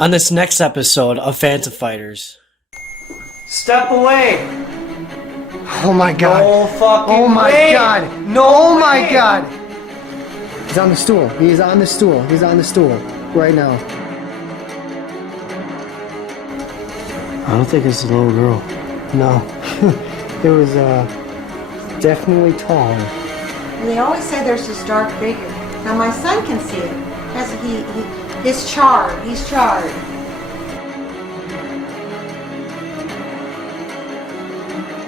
on this next episode of Fantom Fighters. Step away! Oh my god. No fucking Oh my way. god. No Oh way. my god. He's on the stool. He's on the stool. He's on the stool. Right now. I don't think it's a little girl. No. It was definitely taller. They always say there's this dark figure. Now my son can see it. He's charred. He's charred.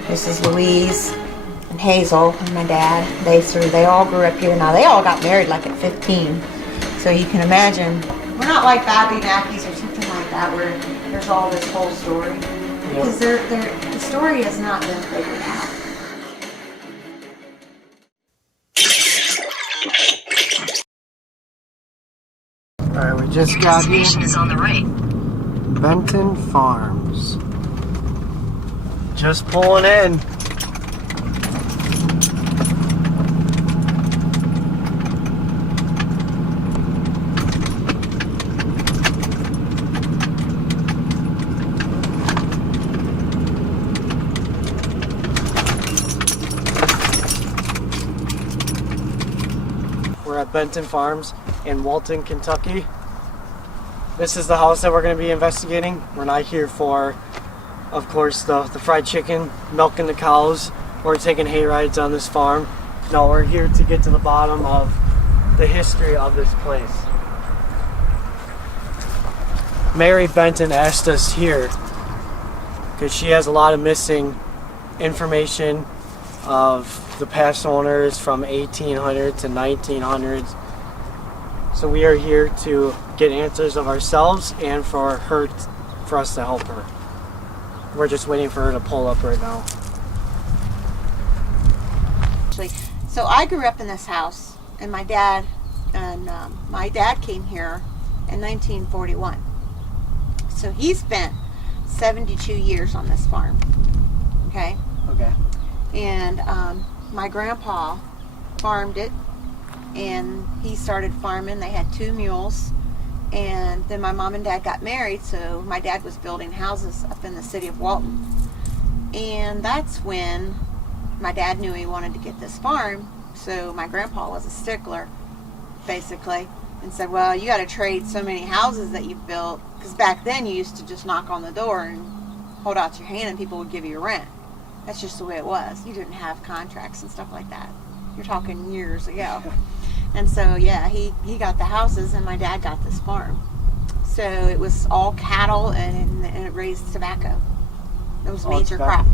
This is Louise and Hazel and my dad. They all grew up here. Now they all got married like at 15. So you can imagine. We're not like Babby Mackies or something like that where there's all this whole story. Because the story has not been figured out. Alright, we just got here. Station is on the right. Benton Farms. Just pulling in. We're at Benton Farms in Walton, Kentucky. This is the house that we're going to be investigating. We're not here for, of course, the fried chicken, milking the cows, or taking hay rides on this farm. No, we're here to get to the bottom of the history of this place. Mary Benton asked us here because she has a lot of missing information of the past owners from 1800 to 1900s. So we are here to get answers of ourselves and for us to help her. We're just waiting for her to pull up right now. So I grew up in this house, and my dad came here in 1941. So he spent 72 years on this farm. Okay. Okay. And my grandpa farmed it, and he started farming. They had 2 mules, and then my mom and dad got married, so my dad was building houses up in the city of Walton. And that's when my dad knew he wanted to get this farm, so my grandpa was a stickler, basically, and said, well, you got to trade so many houses that you've built, because back then you used to just knock on the door and hold out your hand and people would give you rent. That's just the way it was. You didn't have contracts and stuff like that. You're talking years ago. And so, yeah, he got the houses and my dad got this farm. So it was all cattle and it raised tobacco. It was a major crop.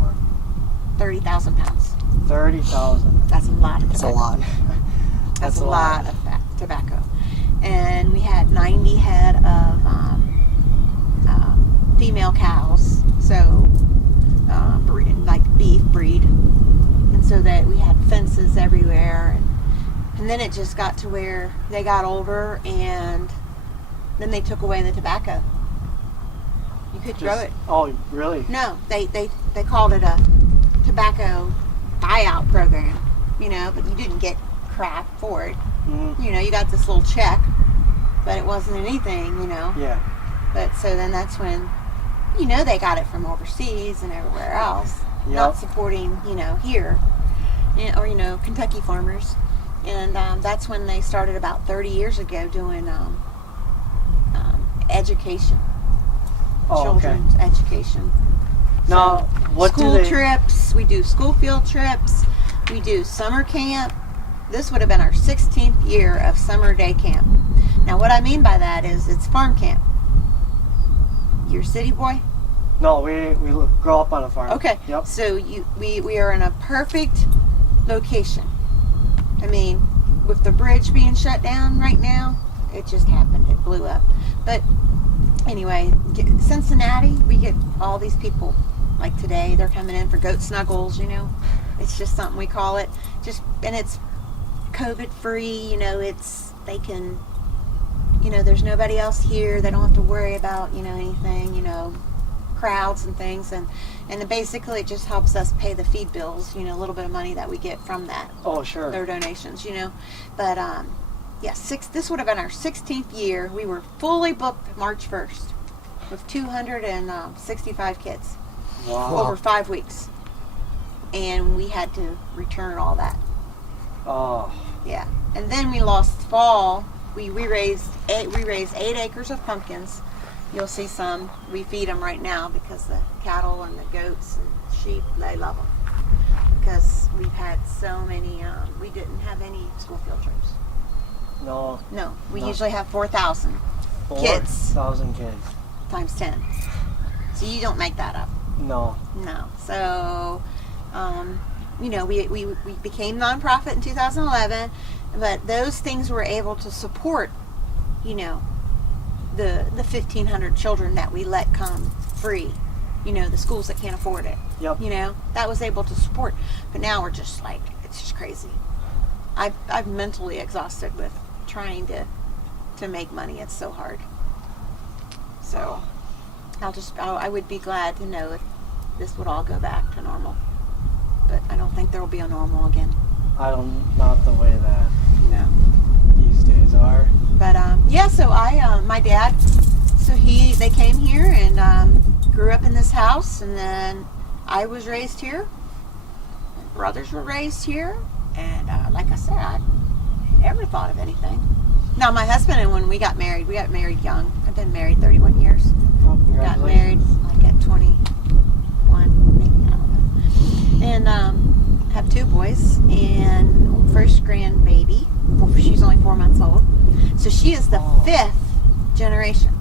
30,000 pounds. 30,000. That's a lot of tobacco. That's a lot. That's a lot of tobacco. And we had 90 head of female cows. So, like beef breed. And so that we had fences everywhere. And then it just got to where they got older, and then they took away the tobacco. You could grow it. Oh, really? No, they called it a tobacco buyout program, but you didn't get crap for it. Mm-hmm. You got this little check, but it wasn't anything, Yeah. But so then that's when, they got it from overseas and everywhere else, Yep. not supporting, here, or, Kentucky farmers. And that's when they started about 30 years ago doing education. Oh, okay. Children's education. Now, what school do they... trips, we do school field trips, we do summer camp. This would have been our 16th year of summer day camp. Now what I mean by that is it's farm camp. You're a city boy? No, we grew up on a farm. Okay. Yep. So we are in a perfect location. I mean, with the bridge being shut down right now, it just happened. It blew up. But anyway, Cincinnati, we get all these people. Like today, they're coming in for goat snuggles, It's just something we call it. And it's COVID free, they can, there's nobody else here. They don't have to worry about, anything, crowds and things. And basically it just helps us pay the feed bills, a little bit of money that we get from that. Oh, sure. Their donations, But, yeah, this would have been our 16th year. We were fully booked March 1st. with 265 kids Wow. over 5 weeks. And we had to return all that. Oh. Yeah. And then we lost fall. We raised 8 acres of pumpkins. You'll see some. We feed them right now because the cattle and the goats and sheep, they love them. Because we've had so many, we didn't have any school field trips. No. No, we No. usually have 4,000 kids 4,000 kids. times 10. So you don't make that up. No. No. So, you know, we became nonprofit in 2011, but those things were able to support, you know, the 1,500 children that we let come free. You know, the schools that can't afford it. Yep. You know, that was able to support. But now we're just like, it's just crazy. I'm mentally exhausted with trying to make money. It's so hard. So I would be glad to know if this would all go back to normal. But I don't think there will be a normal again. Not the way that No. these days are. But yeah, so my dad, so they came here and grew up in this house, and then I was raised here. My brothers were raised here, and like I said, I never thought of anything. Now my husband and when we got married young. I've been married 31 years. Oh, Got congratulations. married like at 21, maybe, I don't know. And have 2 boys, and first grandbaby. She's only 4 months old. So she is the 5th generation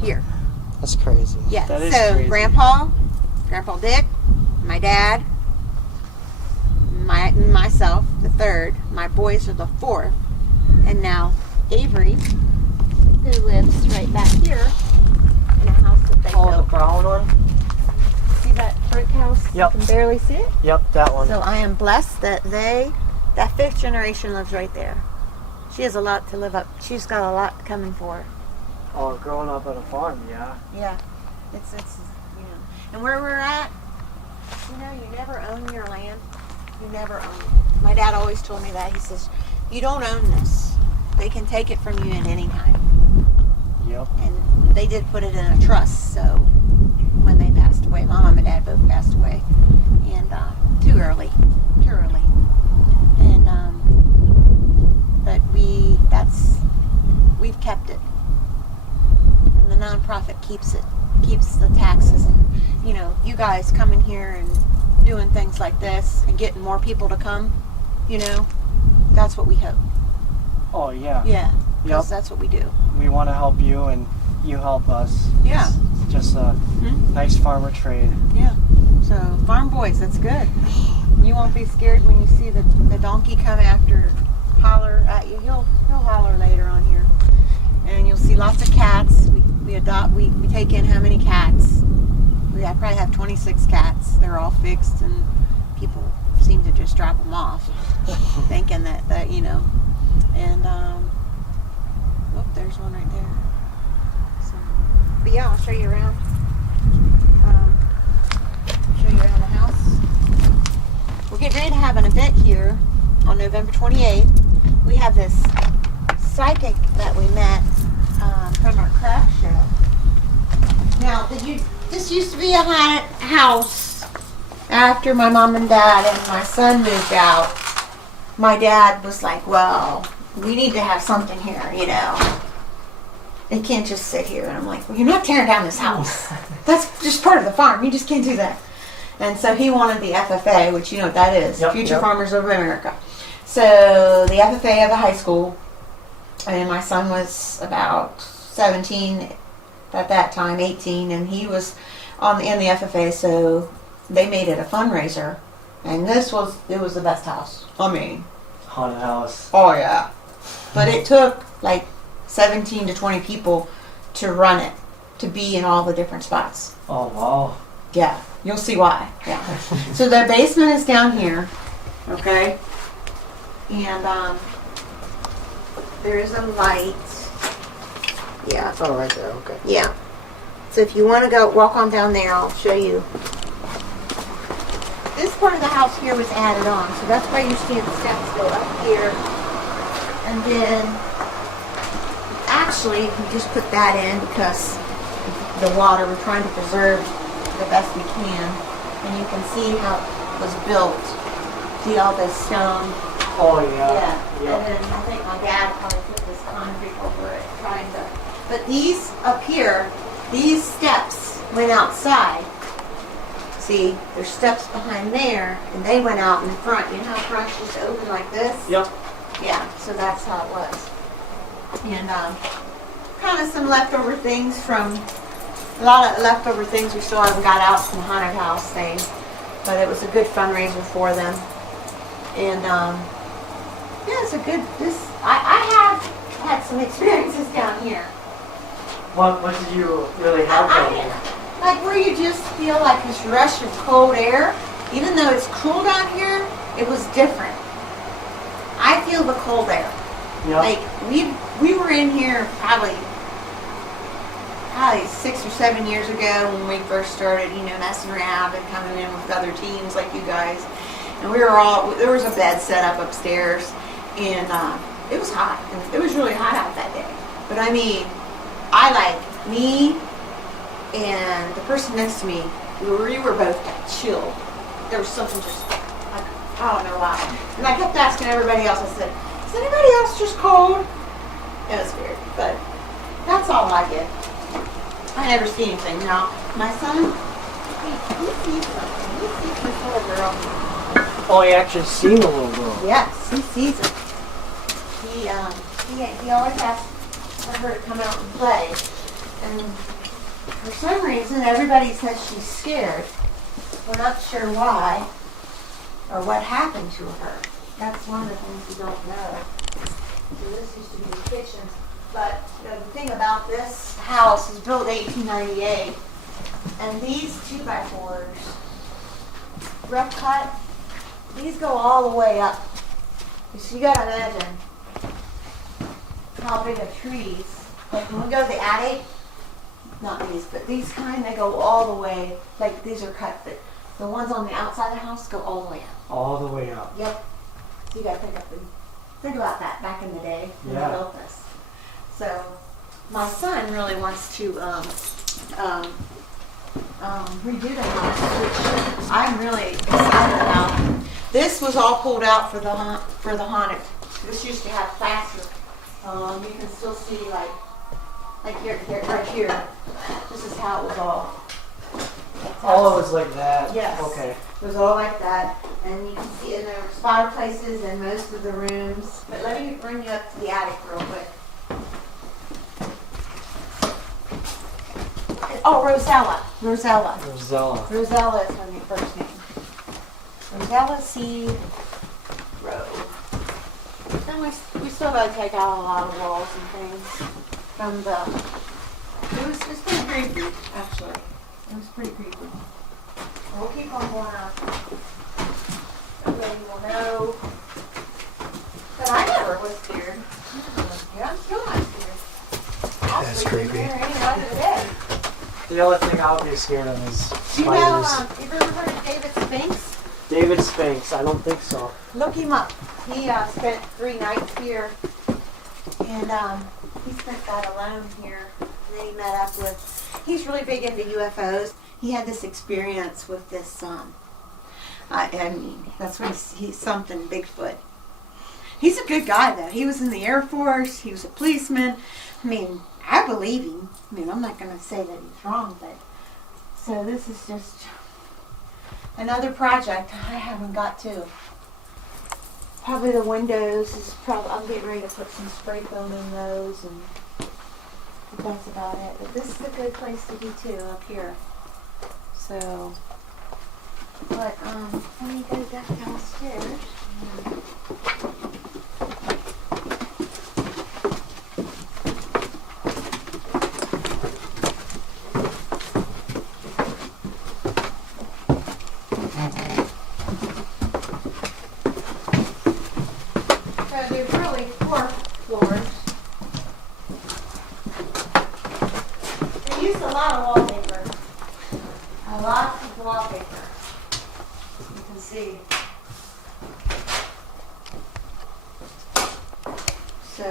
here. That's crazy. Yeah. That is So crazy. Grandpa Dick, my dad, myself, the 3rd. My boys are the 4th, and now Avery, who lives right back here in a house that they Oh, the built. brown one? See that brick house? Yep. You can barely see it. Yep, that one. So I am blessed that that 5th generation lives right there. She has a lot to live up. She's got a lot coming for her. Oh, growing up on a farm, yeah. Yeah, it's you know, and where we're at, you know, you never own your land. You never own it. My dad always told me that. He says, you don't own this. They can take it from you at any time. Yep. And they did put it in a trust, so when they passed away, my mom and dad both passed away, and too early. And but we've kept it, and the nonprofit keeps the taxes, and you know, you guys coming here and doing things like this and getting more people to come, you know, that's what we hope. Oh, yeah. Yeah, because Yep. that's what we do. We want to help you and you help us. Yeah. It's just a Mhm. nice farmer trade. Yeah. So farm boys, that's good. You won't be scared when you see the donkey come holler at you. He'll holler later on here, and you'll see lots of cats. We take in how many cats? I probably have 26 cats. They're all fixed, and people seem to just drop them off, thinking that you know. And oh, there's one right there. So, but yeah, I'll show you around. Show you around the house. We're getting ready to have an event here on November 28th. We have this psychic that we met from our craft show. Now, this used to be a haunted house. After my mom and dad and my son moved out, my dad was like, well, we need to have something here, you know. It can't just sit here. And I'm like, well, you're not tearing down this house. That's just part of the farm. You just can't do that. And so he wanted the FFA, which you know what that is, Yep, Future yep. Farmers of America. So the FFA of the high school, and my son was about 17 at that time, 18, and he was in the FFA, so they made it a fundraiser. And it was the best house. I mean, Haunted house. oh yeah. But it took like 17 to 20 people to run it, to be in all the different spots. Oh, wow. Yeah, you'll see why. Yeah. So the basement is down here, okay? And there is a light. Yeah. Oh, right there. Okay. Yeah. So if you want to go walk on down there, I'll show you. This part of the house here was added on, so that's why you see the steps go up here. And then, actually, we just put that in because the water. We're trying to preserve the best we can. And you can see how it was built. See all this stone? Oh yeah. Yeah. Yep. And then I think my dad probably put this concrete over it, trying to. But these up here, these steps went outside. See, there's steps behind there, and they went out in front. You know how front's just open like this? Yep. Yeah, so that's how it was. And kind of some leftover things from, a lot of leftover things we still haven't got out from the haunted house thing. But it was a good fundraiser for them. And yeah, it's a good, I have had some experiences down here. What did you really have down here? Like where you just feel like this rush of cold air. Even though it's cool down here, it was different. I feel the cold air. Yep. Like we were in here probably 6 or 7 years ago when we first started, messing around and coming in with other teams like you guys. And we were all, there was a bed set up upstairs, and it was hot. And it was really hot out that day. But I mean, me and the person next to me, we were both chilled. There was something just, I don't know why. And I kept asking everybody else, I said, is anybody else just cold? It was weird, but that's all I get. I never see anything. Now, my son, he sees something. He sees this little girl. Oh, you actually seen the little girl? Yes, he sees her. He always asks for her to come out and play. And for some reason, everybody says she's scared. We're not sure why or what happened to her. That's one of the things we don't know. So this used to be the kitchen. But the thing about this house is built 1898. And these 2x4s, rough cut, these go all the way up. So you gotta imagine how big are trees. Like when we go to the attic, not these, but these kind, they go all the way, like these are cut, but the ones on the outside of the house go all the way up. All the way up. Yep. So you gotta think about that back in the day when they built this. So my son really wants to redo the house, which I'm really excited about. This was all pulled out for the haunted. This used to have plaster. You can still see like here, right here. This is how it was all. Oh, it was like that. Yes. Okay. It was all like that, and you can see in there were fireplaces in most of the rooms. But let me bring you up to the attic real quick. Oh, Rosella. Rosella. Rosella is her first name. Rosella C. Rowe. And we still got to take out a lot of walls and things from the. It was pretty creepy, actually. It was pretty creepy. We'll keep on going up. Everybody will know. But I never was scared. I'm still not scared. That's creepy. Any other day. The only thing I would be scared of is Do you know, spiders. you ever heard of David Spinks? David Spinks, I don't think so. Look him up. He spent 3 nights here, and he spent that alone here. And then he met up with, he's really big into UFOs. He had this experience with this, I mean, that's what he's something, Bigfoot. He's a good guy, though. He was in the Air Force. He was a policeman. I mean, I believe him. I mean, I'm not going to say that he's wrong, but so this is just another project I haven't got to. Probably the windows is probably, I'm getting ready to put some spray foam in those, and that's about it. But this is a good place to be too, up here. So, but let me go back downstairs. There's really 4 floors. They used a lot of wallpaper. A lot of wallpaper. You can see. So,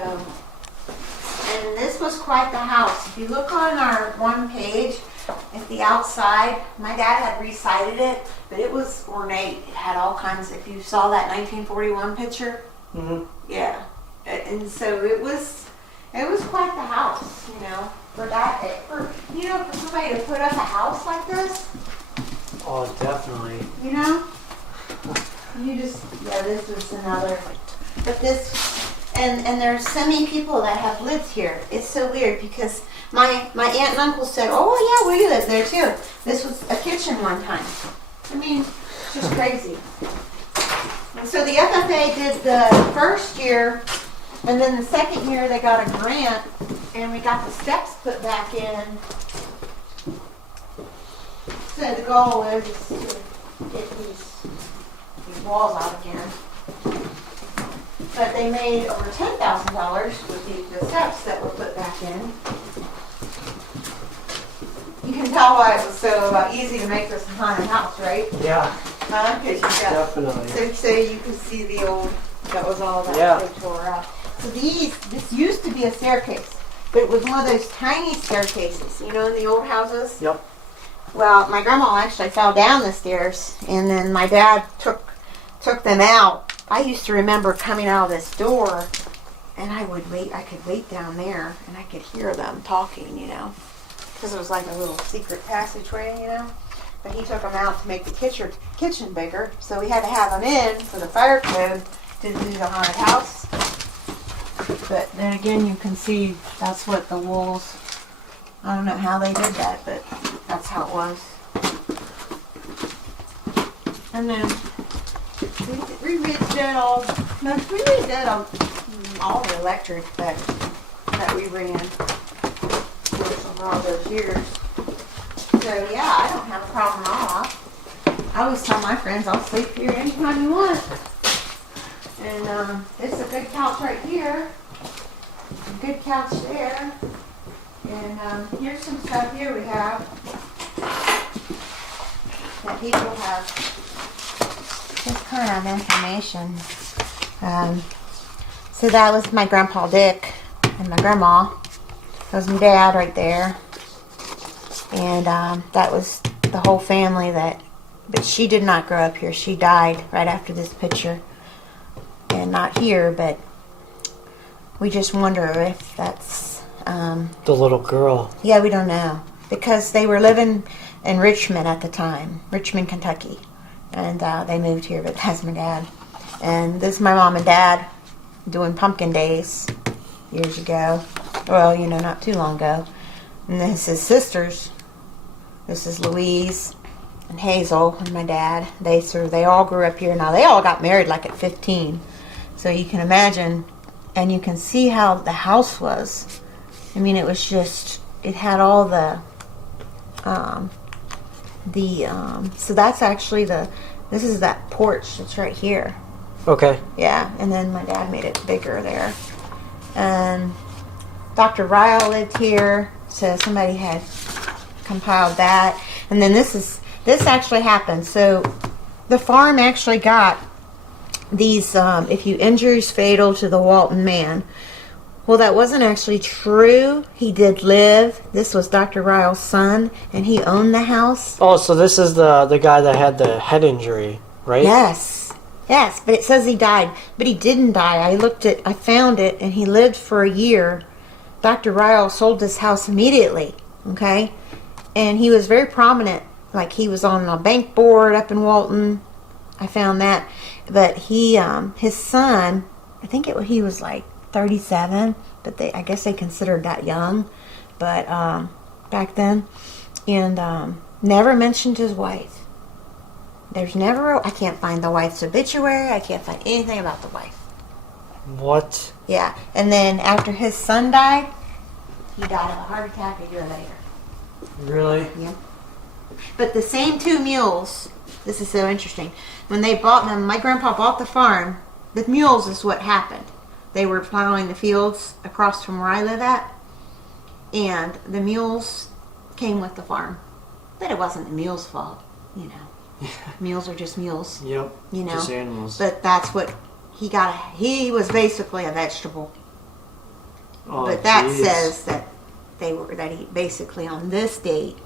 And this was quite the house. If you look on our one page at the outside, my dad had recited it, but it was ornate. It had all kinds. If you saw that 1941 picture, yeah, and so it was quite the house, you know. For that, for somebody to put up a house like this, Oh, definitely. you know, this was another. But this, and there's so many people that have lived here. It's so weird because my aunt and uncle said, "Oh yeah, we lived there too." This was a kitchen one time. I mean, just crazy. And so the FFA did the first year, and then the second year they got a grant, and we got the steps put back in. So the goal is to get these walls out again. But they made over $10,000 with the steps that were put back in. You can tell why it was so easy to make this a haunted house, right? Yeah, Huh? 'Cause you got, definitely. so you can see the old, that was all that they tore out. So this used to be a staircase, but it was one of those tiny staircases, you know, in the old houses. Yep. Well, my grandma actually fell down the stairs, and then my dad took them out. I used to remember coming out of this door, and I could wait down there, and I could hear them talking, you know, because it was like a little secret passageway, you know. But he took them out to make the kitchen bigger, so we had to have them in for the fire code to do the haunted house. But then again, you can see that's what the walls, I don't know how they did that, but that's how it was. And then we redid all the electric that we ran for all those years. So yeah, I don't have a problem at all. I always tell my friends I'll sleep here anytime you want. And it's a good couch right here, a good couch there, and here's some stuff here we have that people have, this kind of information. So that was my grandpa Dick and my grandma. That was my dad right there, and that was the whole family but she did not grow up here. She died right after this picture. And not here, but we just wonder if that's The little girl. yeah, we don't know, because they were living in Richmond at the time, Richmond, Kentucky, and they moved here. But that's my dad, and this is my mom and dad doing pumpkin days years ago. Well, you know, not too long ago. And this is sisters. This is Louise and Hazel and my dad. They all grew up here. Now they all got married like at 15. So you can imagine, and you can see how the house was. I mean, it was just, it had all so that's actually this is that porch that's right here. Okay. Yeah, and then my dad made it bigger there. And Dr. Ryle lived here, so somebody had compiled that. And then this actually happened. So the farm actually got these, if you injuries fatal to the Walton man. Well, that wasn't actually true. He did live. This was Dr. Ryle's son, and he owned the house. Oh, so this is the guy that had the head injury, right? Yes, but it says he died. But he didn't die. I found it, and he lived for a year. Dr. Ryle sold this house immediately, okay? And he was very prominent. Like, he was on a bank board up in Walton. I found that. But his son, I think he was like 37, but I guess they considered that young, but back then, and never mentioned his wife. I can't find the wife's obituary. I can't find anything about the wife. What? Yeah, and then after his son died, he died of a heart attack a year later. Really? Yeah. But the same two mules, this is so interesting, when they bought them, my grandpa bought the farm, the mules is what happened. They were plowing the fields across from where I live at, and the mules came with the farm. But it wasn't the mules' fault, you know. Mules are just mules. Yep. You know. Just animals. But that's what he got. He was basically a vegetable. Oh, but that jeez. says that he basically on this date,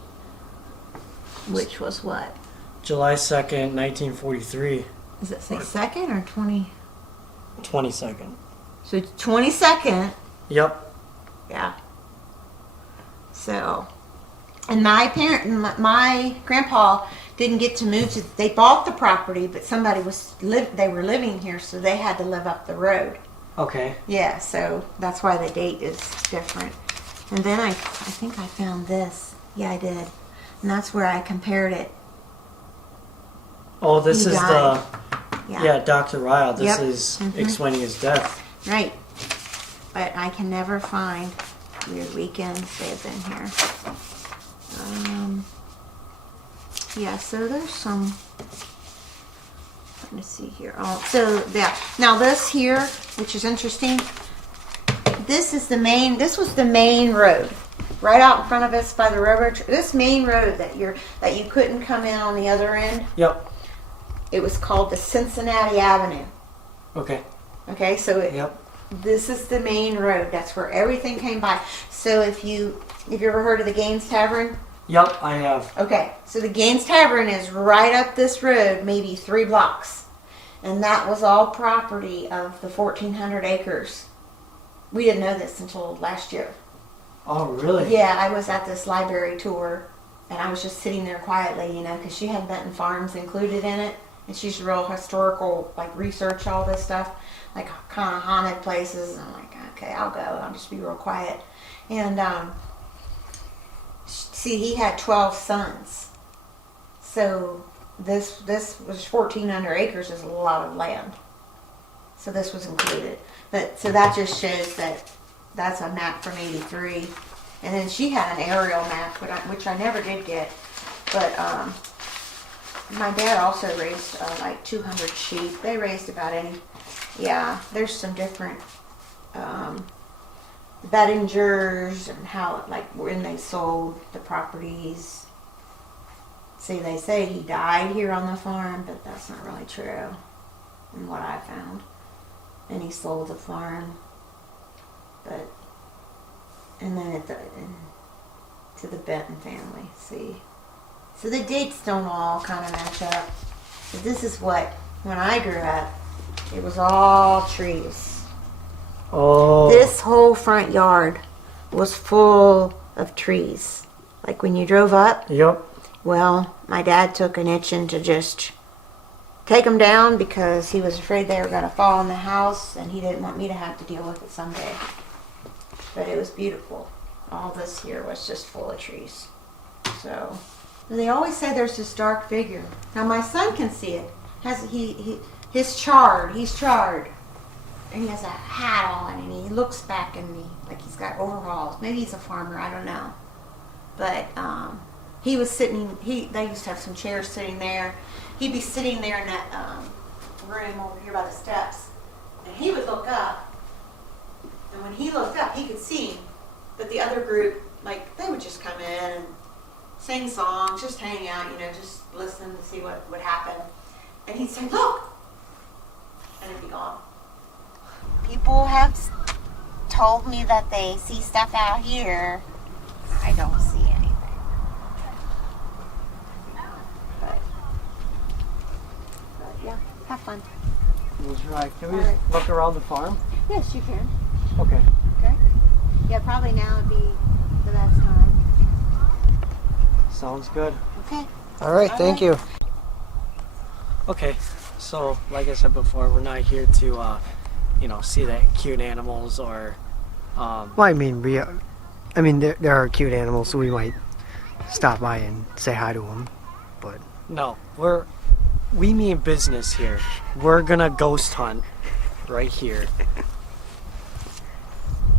which was what? July 2nd, 1943. Does it say second or 20? 22nd. So 22nd. Yep. Yeah. So, and my grandpa didn't get to move to. They bought the property, but they were living here, so they had to live up the road. Okay. Yeah, so that's why the date is different. And then I think I found this. Yeah, I did, and that's where I compared it. Oh, this He is died. yeah, Dr. Ryle. This Yep. is Mhm. explaining his death. Right. But I can never find weird weekends they've been here. Yeah, so there's some. Let me see here. Oh, so yeah. Now this here, which is interesting. This is the main. This was the main road, right out in front of us by the railroad. This main road that you couldn't come in on the other end. Yep. It was called the Cincinnati Avenue. Okay. Okay, so Yep. this is the main road. That's where everything came by. So if you ever heard of the Gaines Tavern? Yep, I have. Okay, so the Gaines Tavern is right up this road, maybe 3 blocks. And that was all property of the 1,400 acres. We didn't know this until last year. Oh, really? Yeah, I was at this library tour, and I was just sitting there quietly, because she had Benton Farms included in it. And she's real historical, like research all this stuff, like kind of haunted places. And I'm like, okay, I'll go. I'll just be real quiet. And see, he had 12 sons. So this was 1,400 acres is a lot of land. So this was included. But so that just shows that that's a map from '83. And then she had an aerial map, which I never did get. But my dad also raised like 200 sheep. They raised about any. Yeah, there's some different Bettingers and how, like, when they sold the properties. See, they say he died here on the farm, but that's not really true in what I found. And he sold the farm. But, and then to the Benton family, see. So the dates don't all kind of match up. But this is what, when I grew up, it was all trees. Oh. This whole front yard was full of trees. Like when you drove up. Yep. Well, my dad took an itching to just take them down because he was afraid they were going to fall in the house, and he didn't want me to have to deal with it someday. But it was beautiful. All this here was just full of trees. So they always say there's this dark figure. Now my son can see it. He's charred, and he has a hat on, and he looks back at me like he's got overalls. Maybe he's a farmer, I don't know. But he was sitting. They used to have some chairs sitting there. He'd be sitting there in that room over here by the steps, and he would look up. And when he looked up, he could see him. But the other group, like, they would just come in and sing songs, just hang out, just listen to see what would happen. And he'd say, "Look," and it'd be gone. People have told me that they see stuff out here. I don't see anything. But yeah, have fun. We'll try. Can we All just right. look around the farm? Yes, you can. Okay. Okay. Yeah, probably now would be the best time. Sounds good. Okay. All right, thank you. Okay, so like I said before, we're not here to, see the cute animals or. Well, I mean, there are cute animals, so we might stop by and say hi to them, but No, we mean business here. We're gonna ghost hunt right here.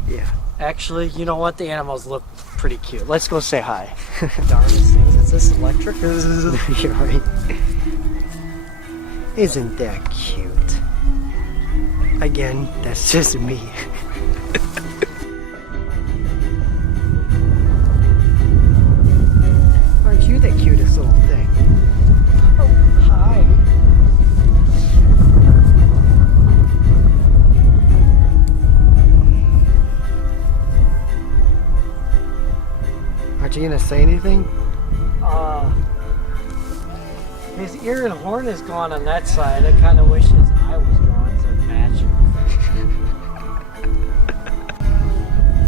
yeah. Actually, you know what? The animals look pretty cute. Let's go say hi. Darn these things. Is this electric? You're right. Isn't that cute? Again, that's just me. Aren't you the cutest little thing? Oh, hi. What, you gonna say anything? His ear and horn is gone on that side. I kind of wish his eye was gone to match him.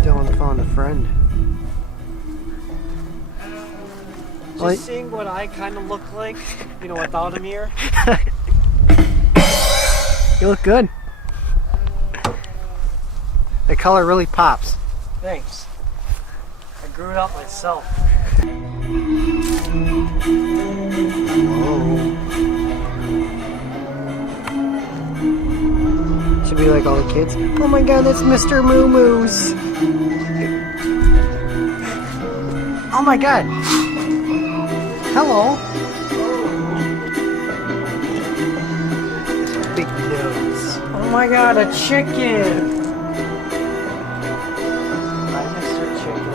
Dylan found a friend. Just seeing what I kind of look like, you know, without him here. You look good. The color really pops. Thanks. I grew it out myself. Should be like all the kids. Oh my god, that's Mr. Moo Moo's. Oh my god. Hello. Big nose. Oh my god, a chicken! Hi, Mr. Chicken.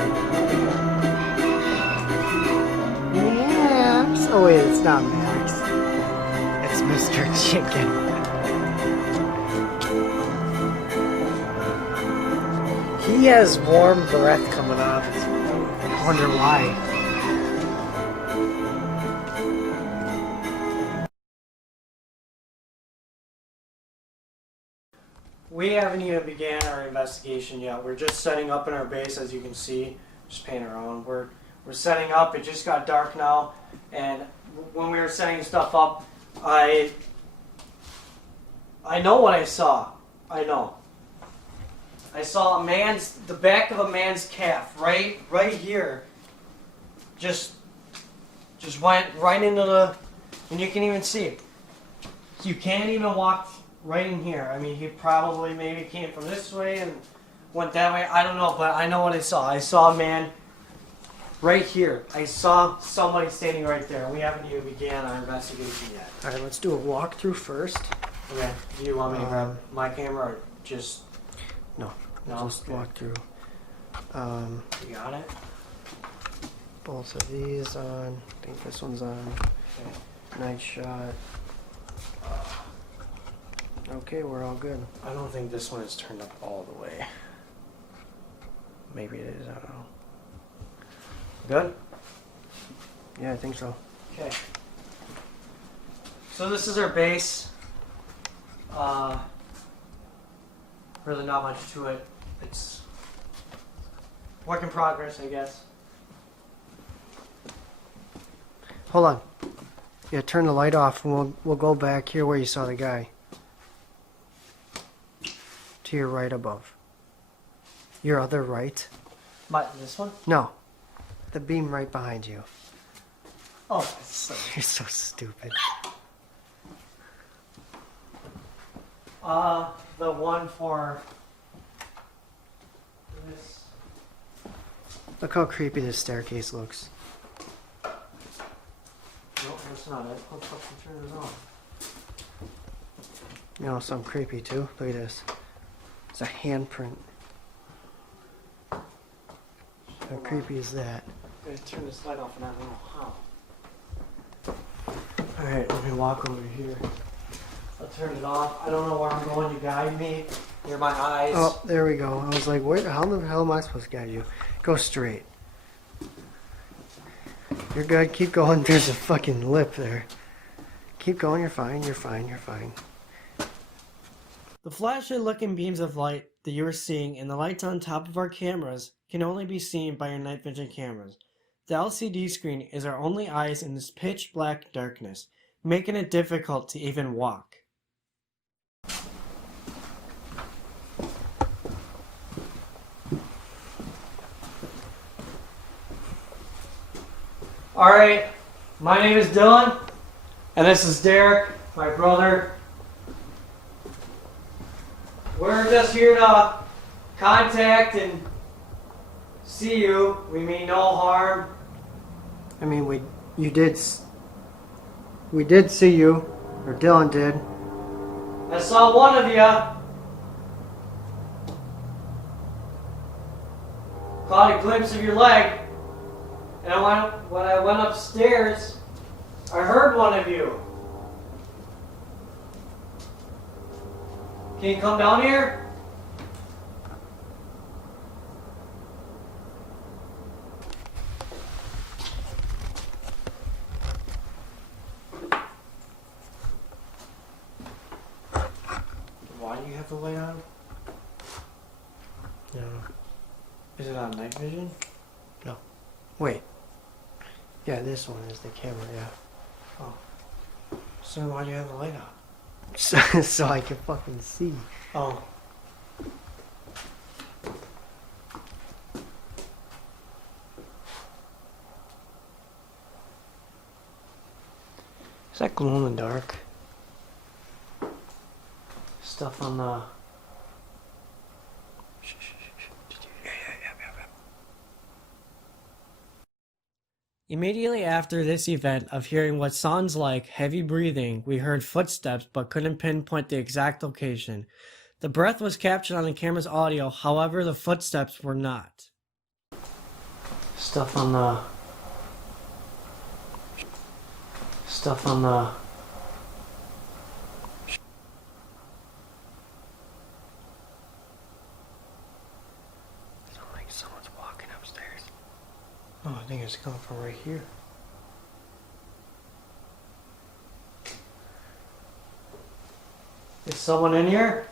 Max. Oh wait, it's not Max. It's Mr. Chicken. He has warm breath coming out of his mouth. I wonder why. We haven't even began our investigation yet. We're just setting up in our base, as you can see. Just paying around. We're setting up. It just got dark now, and when we were setting stuff up, I know what I saw. I know. I saw the back of a man's calf, right here. Just went right into the, and you can even see it. You can't even walk right in here. I mean, he probably maybe came from this way and went that way. I don't know, but I know what I saw. I saw a man right here. I saw somebody standing right there. We haven't even began our investigation yet. All right, let's do a walkthrough first. Okay. Do you want me to grab my camera or just? No. No. Just walk through. You got it. Both of these on. I think this one's on. Okay. Night shot. Okay, we're all good. I don't think this one is turned up all the way. Maybe it is. I don't know. Good? Yeah, I think so. Okay. So this is our base. Really not much to it. It's work in progress, I guess. Hold on. Yeah, turn the light off and we'll go back here where you saw the guy. To your right above. Your other right. This one? No. The beam right behind you. Oh, it's so... You're so stupid. The one for this. Look how creepy this staircase looks. No, that's not it. Let's fucking turn it on. You know, something creepy too. Look at this. It's a handprint. How creepy is that? I'm gonna turn this light off and I don't know how. Alright, let me walk over here. I'll turn it off. I don't know where I'm going. You guide me. Near my eyes. Oh, there we go. I was like, where? How the hell am I supposed to guide you? Go straight. You're good. Keep going. There's a fucking lip there. Keep going. You're fine. You're fine. You're fine. The flashlight-looking beams of light that you are seeing and the lights on top of our cameras can only be seen by your night vision cameras. The LCD screen is our only eyes in this pitch black darkness, making it difficult to even walk. Alright, my name is Dylan, and this is Derek, my brother. We're just here to contact and see you. We mean no harm. I mean, we did see you, or Dylan did. I saw one of you. Caught a glimpse of your leg. And when I went upstairs, I heard one of you. Can you come down here? the light on? No. Is it on night vision? No. Wait. Yeah, this one is the camera, yeah. Oh. So why do you have the light on? So I can fucking see. Oh. Is that glow in the dark? Stuff on the... Immediately after this event of hearing what sounds like heavy breathing, we heard footsteps but couldn't pinpoint the exact location. The breath was captured on the camera's audio, however the footsteps were not. Stuff on the... Stuff on the... Sounds like someone's walking upstairs. Oh, I think it's coming from right here. Is someone in here?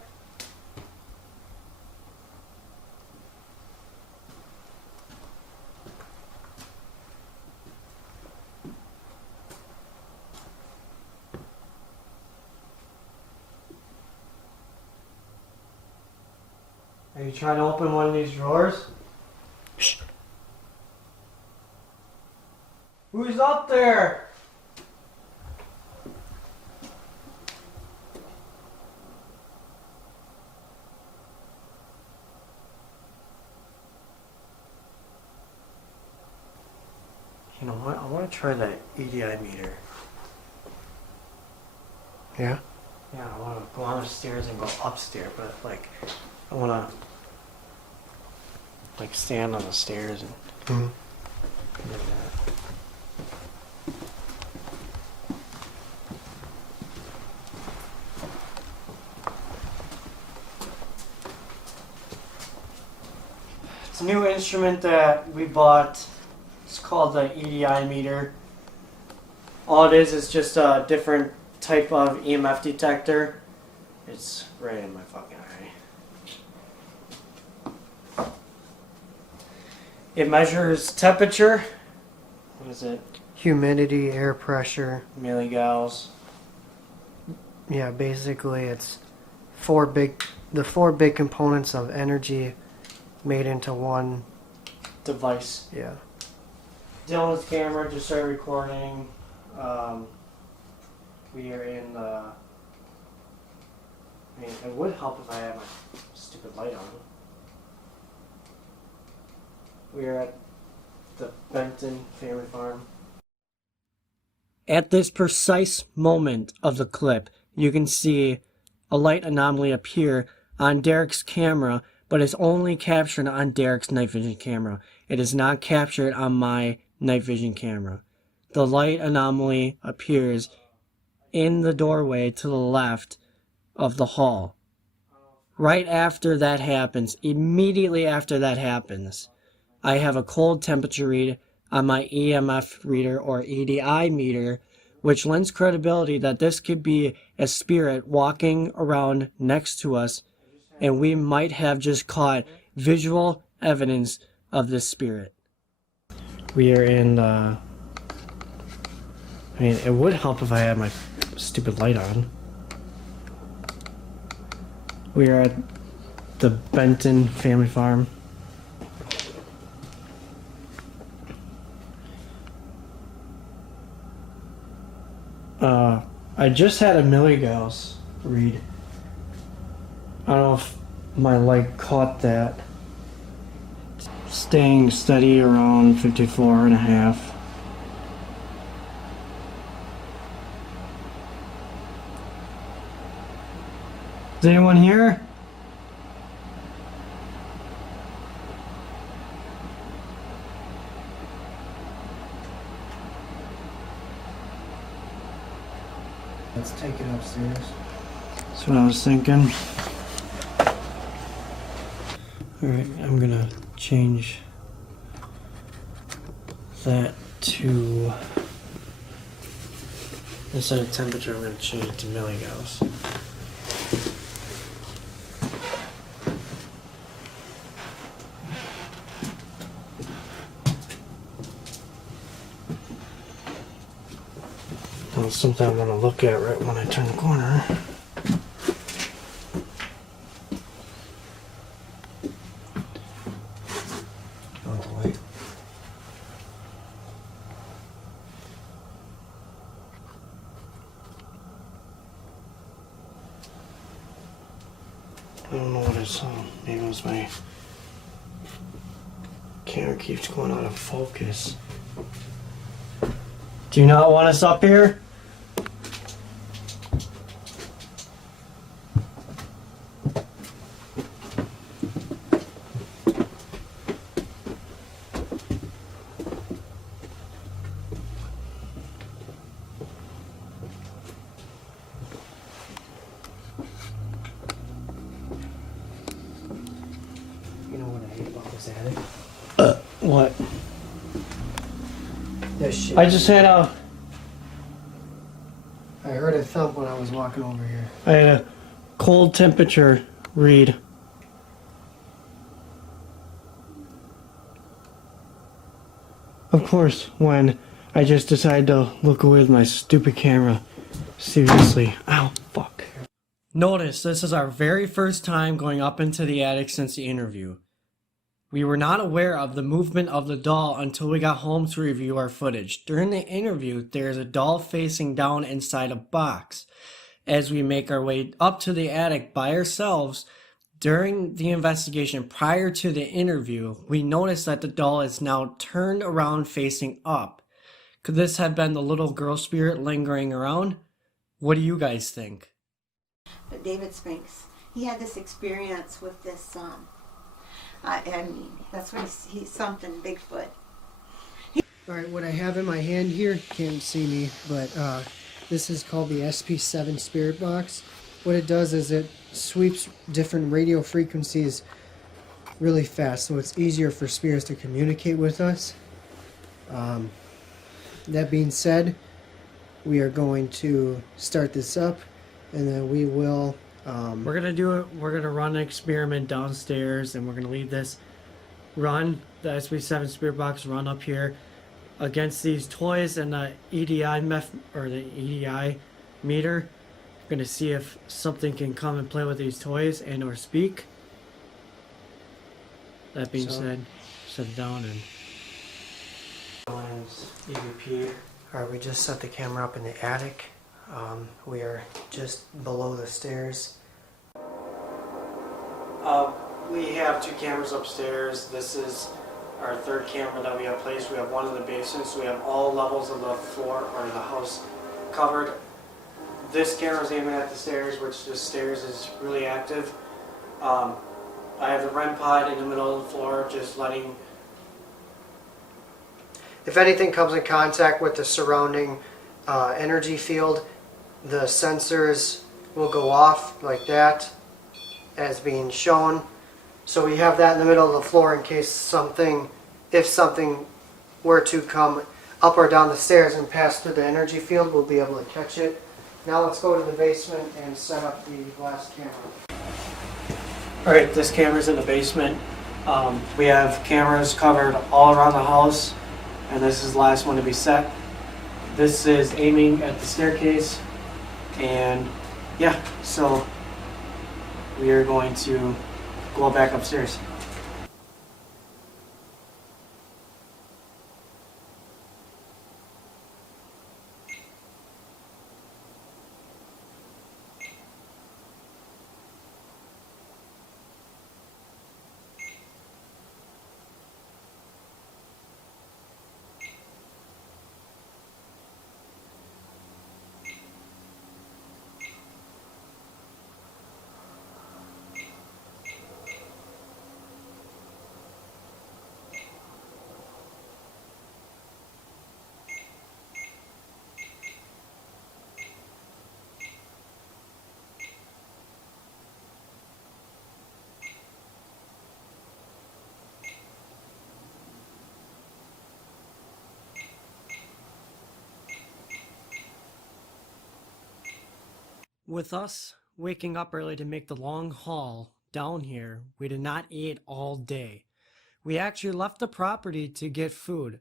Are you trying to open one of these drawers? Shh. Who's up there? You know what? I want to try the EDI meter. Yeah? Yeah, I want to go on the stairs and go upstairs, but like, I want to like stand on the stairs and Mm-hmm. do that. It's a new instrument that we bought. It's called the EDI meter. All it is just a different type of EMF detector. It's right in my fucking eye. It measures temperature. What is it? Humidity, air pressure. Milligauss. Yeah, basically it's the four big components of energy made into one. Device. Yeah. Dylan's camera just started recording. We are in the... I mean, it would help if I had my stupid light on. We are at the Benton family farm. At this precise moment of the clip, you can see a light anomaly appear on Derek's camera, but it's only captured on Derek's night vision camera. It is not captured on my night vision camera. The light anomaly appears in the doorway to the left of the hall. Right after that happens, immediately after that happens, I have a cold temperature read on my EMF reader or EDI meter, which lends credibility that this could be a spirit walking around next to us, and we might have just caught visual evidence of this spirit. We are in the... I mean, it would help if I had my stupid light on. We are at the Benton family farm. I just had a milligauss read. I don't know if my light caught that. Staying steady around 54 and a half. Is anyone here? Let's take it upstairs. That's what I was thinking. Alright, I'm gonna change that to, instead of temperature, I'm gonna change it to milligauss. Well, something I'm going to look at right when I turn the corner. Oh, wait. I don't know what it's maybe it was my camera keeps going out of focus. Do you not want us up here? You know what I hate about this attic? What? This shit. I just had a I heard a thump when I was walking over here. I had a cold temperature read. Of course, when I just decided to look away with my stupid camera. Seriously. Ow, fuck. Notice this is our very first time going up into the attic since the interview. We were not aware of the movement of the doll until we got home to review our footage. During the interview, there is a doll facing down inside a box. As we make our way up to the attic by ourselves, during the investigation prior to the interview, we noticed that the doll is now turned around facing up. Could this have been the little girl spirit lingering around? What do you guys think? But David Spinks, he had this experience with this, I mean, that's what he's something, Bigfoot. Alright, what I have in my hand here, can't see me, but this is called the SP7 Spirit Box. What it does is it sweeps different radio frequencies really fast, so it's easier for spirits to communicate with us. That being said, we are going to start this up, and then we will... We're gonna run an experiment downstairs, and we're gonna leave this run, the SB7 Spirit Box run up here against these toys and the EDI meter. We're gonna see if something can come and play with these toys and or speak. That being said, set it down and EVP. Alright, we just set the camera up in the attic. We are just below the stairs. We have two cameras upstairs. This is our third camera that we have placed. We have one in the basement, so we have all levels of the floor or the house covered. This camera is aiming at the stairs, which the stairs is really active. I have the REM pod in the middle of the floor, just letting... If anything comes in contact with the surrounding energy field, the sensors will go off like that, as being shown. So we have that in the middle of the floor in case something, if something were to come up or down the stairs and pass through the energy field, we'll be able to catch it. Now let's go to the basement and set up the last camera. Alright, this camera's in the basement. We have cameras covered all around the house, and this is the last one to be set. This is aiming at the staircase, and yeah, so we are going to go back upstairs. With us waking up early to make the long haul down here, we did not eat all day. We actually left the property to get food.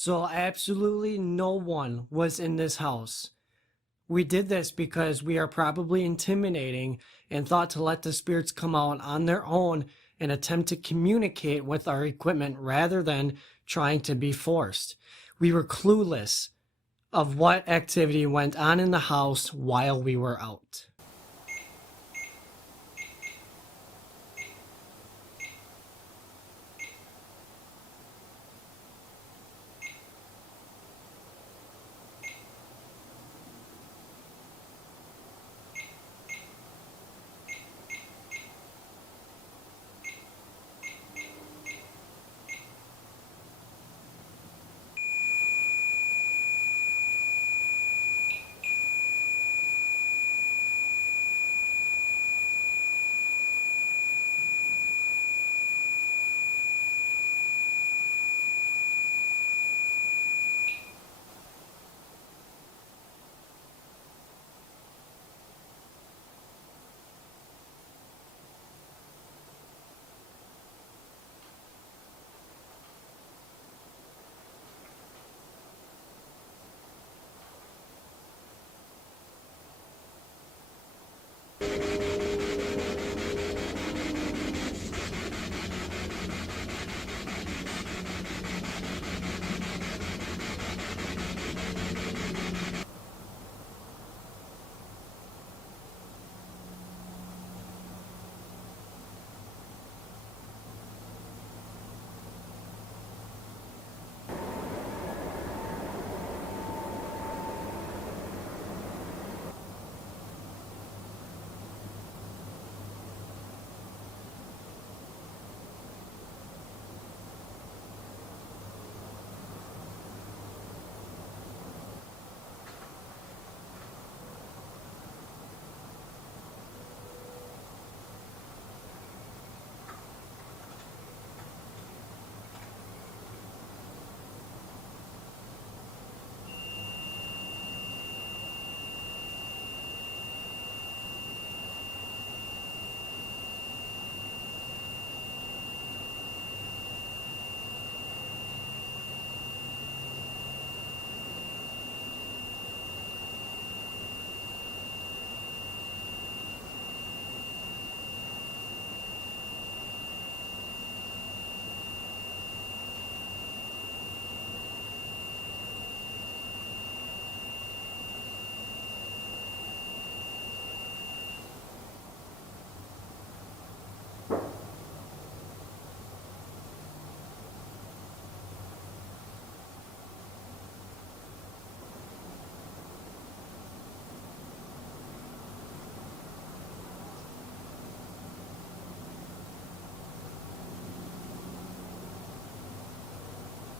So absolutely no one was in this house. We did this because we are probably intimidating and thought to let the spirits come out on their own and attempt to communicate with our equipment rather than trying to be forced. We were clueless of what activity went on in the house while we were out.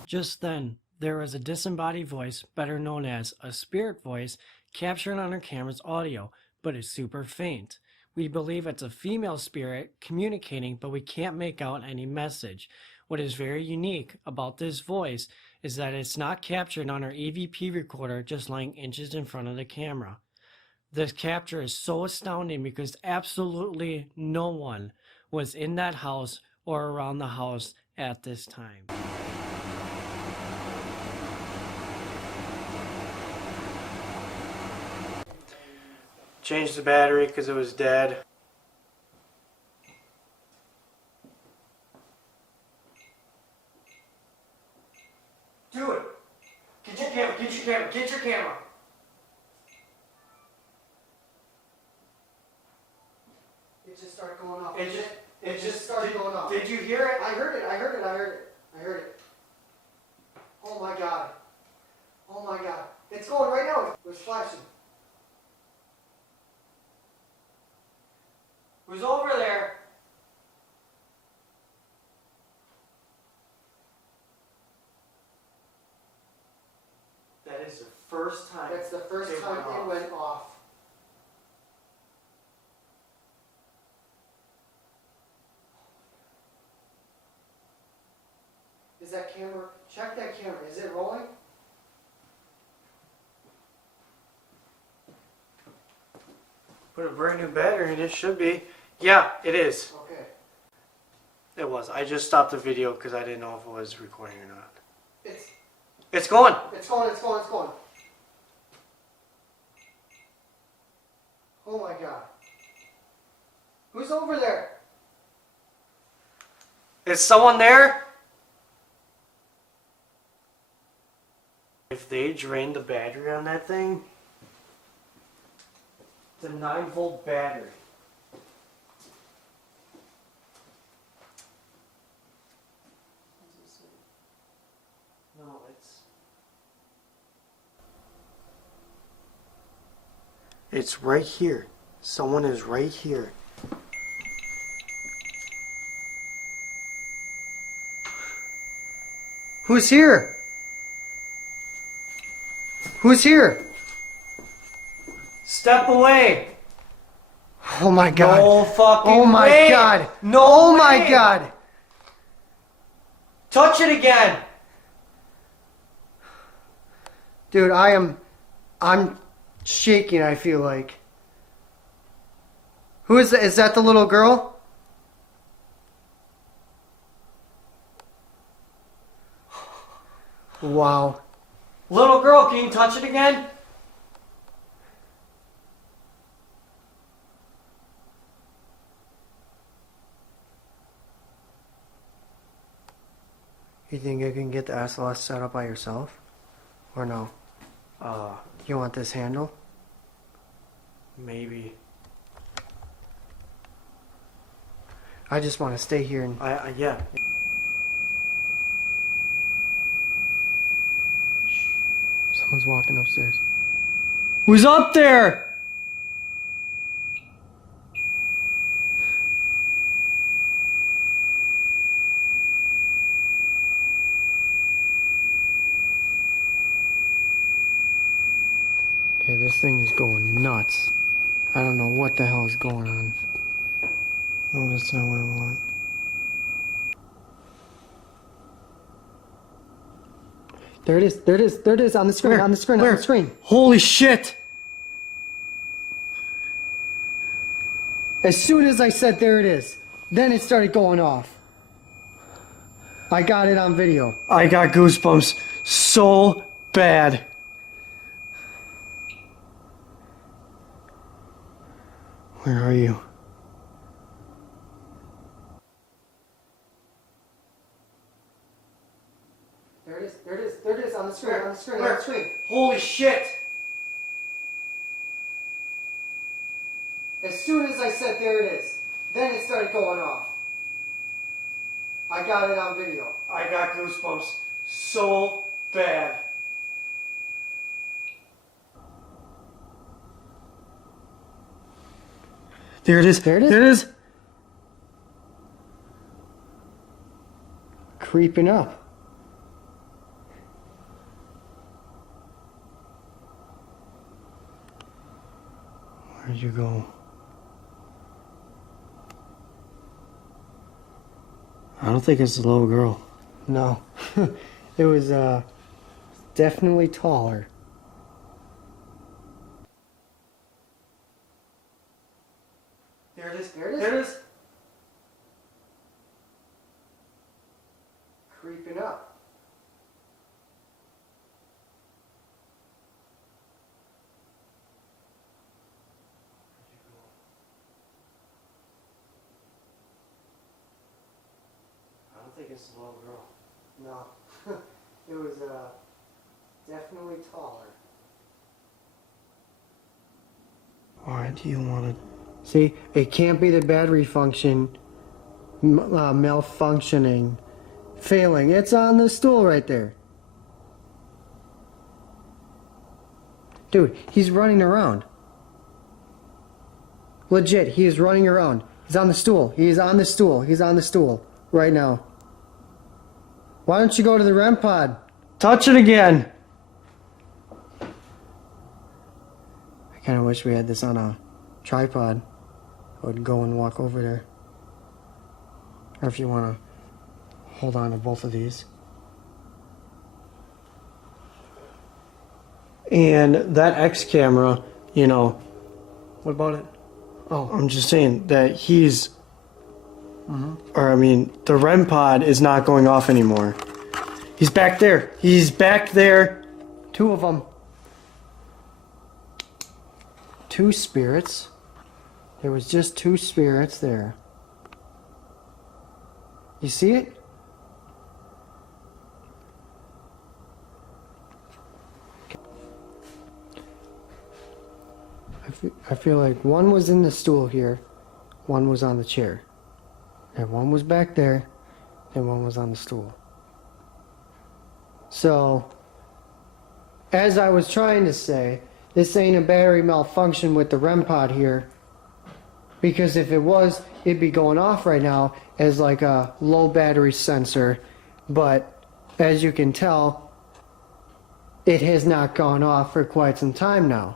Just then, there was a disembodied voice, better known as a spirit voice, captured on our camera's audio, but it's super faint. We believe it's a female spirit communicating, but we can't make out any message. What is very unique about this voice is that it's not captured on our EVP recorder just lying inches in front of the camera. This capture is so astounding because absolutely no one was in that house or around the house at this time. Changed the battery because it was dead. Do it! Get your camera, get your camera, get your camera! It just started going off. It just started going off. Did you hear it? I heard it. I heard it. Oh my god. Oh my god. It's going right now. It was flashing. Who's over there? That is the first time. That's the first it time went it off. went off. Is that camera? Check that camera. Is it rolling? Put a brand new battery in it, should be. Yeah, it is. Okay. It was. I just stopped the video because I didn't know if it was recording or not. It's It's going. It's going, it's going, it's going. Oh my god. Who's over there? Is someone there? If they drained the battery on that thing, it's a 9-volt battery. No, it's right here. Someone is right here. Who's here? Who's here? Step away. Oh my god. No fucking Oh my way. god. No Oh way. my god. Touch it again. Dude, I'm shaking, I feel like. Who is that? Is that the little girl? Wow. Little girl, can you touch it again? You think you can get the SLS set up by yourself? Or no? You want this handle? Maybe. I just want to stay here and... Yeah. Someone's walking upstairs. Who's up there? Okay, this thing is going nuts. I don't know what the hell is going on. Oh, that's not what I want. There it is, there it is, there it is, on the screen, Where? on the screen, Where? on the screen. Holy shit! As soon as I said there it is, then it started going off. I got it on video. I got goosebumps so bad. Where are you? There it is, there it is, there it is, on the screen, on the screen, on the screen. Holy shit! As soon as I said there it is, then it started going off. I got it on video. I got goosebumps so bad. There it is. There it is. There it is. Creeping up. Where'd you go? I don't think it's a little girl. No. It was definitely taller. There it is. There it is. There it is. Creeping up. I don't think it's a little girl. No. It was definitely taller. Why do you want to? See, it can't be the battery function malfunctioning, failing. It's on the stool right there. Dude, he's running around. Legit, he is running around. He's on the stool. He's on the stool. He's on the stool right now. Why don't you go to the REM pod? Touch it again. I kind of wish we had this on a tripod. I would go and walk over there. Or if you want to hold on to both of these. And that X camera, you know, What about it? Oh, I'm just saying that he's, or I mean, the REM pod is not going off anymore. He's back there. He's back there. Two of them. Two spirits. There was just two spirits there. You see it? I feel like one was in the stool here, one was on the chair, and one was back there, and one was on the stool. So, as I was trying to say, this ain't a battery malfunction with the REM pod here, because if it was, it'd be going off right now as like a low battery sensor, but as you can tell, it has not gone off for quite some time now.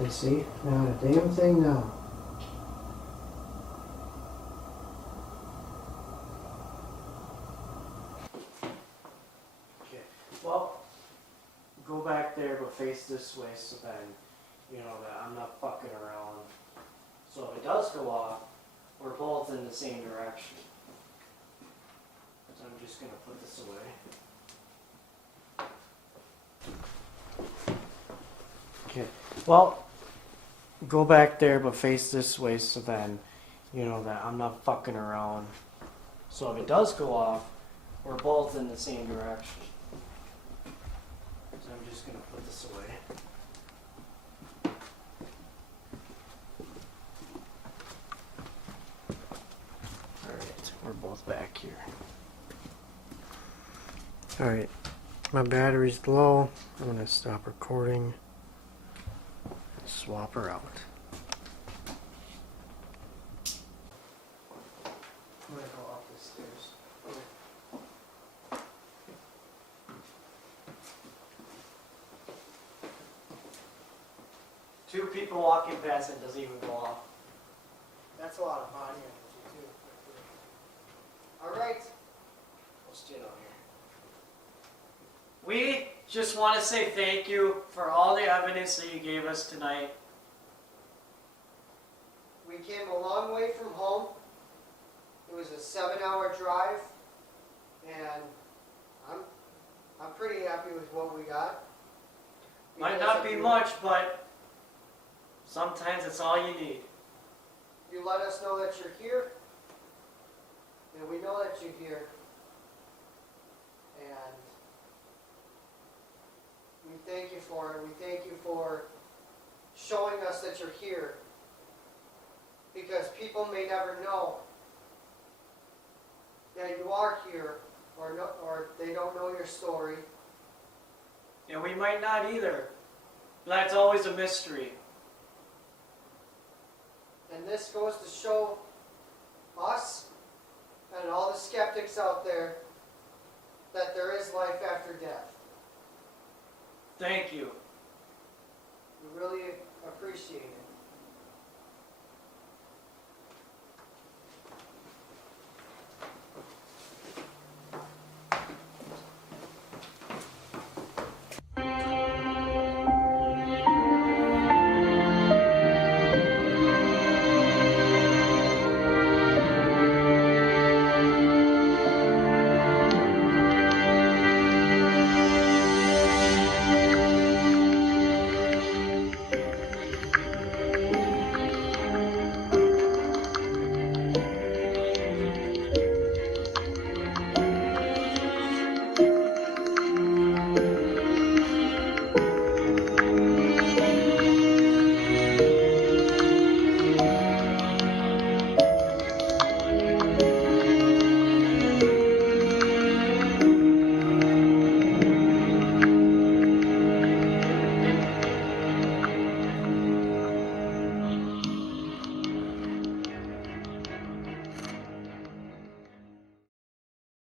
Let's see, not a damn thing now. Okay. Well, go back there, but face this way, so then you know that I'm not fucking around. So if it does go off, we're both in the same direction. So I'm just gonna put this away. Okay. Well, go back there, but face this way, so then you know that I'm not fucking around. So if it does go off, we're both in the same direction. So I'm just gonna put this away. Alright, we're both back here. Alright, my battery's low. I'm gonna stop recording. Swap her out. I'm gonna go up the stairs. Two people walking past it doesn't even go off. That's a lot of body energy too. Alright. We'll stand on here. We just want to say thank you for all the evidence that you gave us tonight. We came a long way from home. It was a 7-hour drive, and I'm pretty happy with what we got. Might not be much, but sometimes it's all you need. You let us know that you're here, and we know that you're here. And we thank you for it. We thank you for showing us that you're here. Because people may never know that you are here, or they don't know your story. And we might not either. That's always a mystery. And this goes to show us and all the skeptics out there that there is life after death. Thank you. We really appreciate it.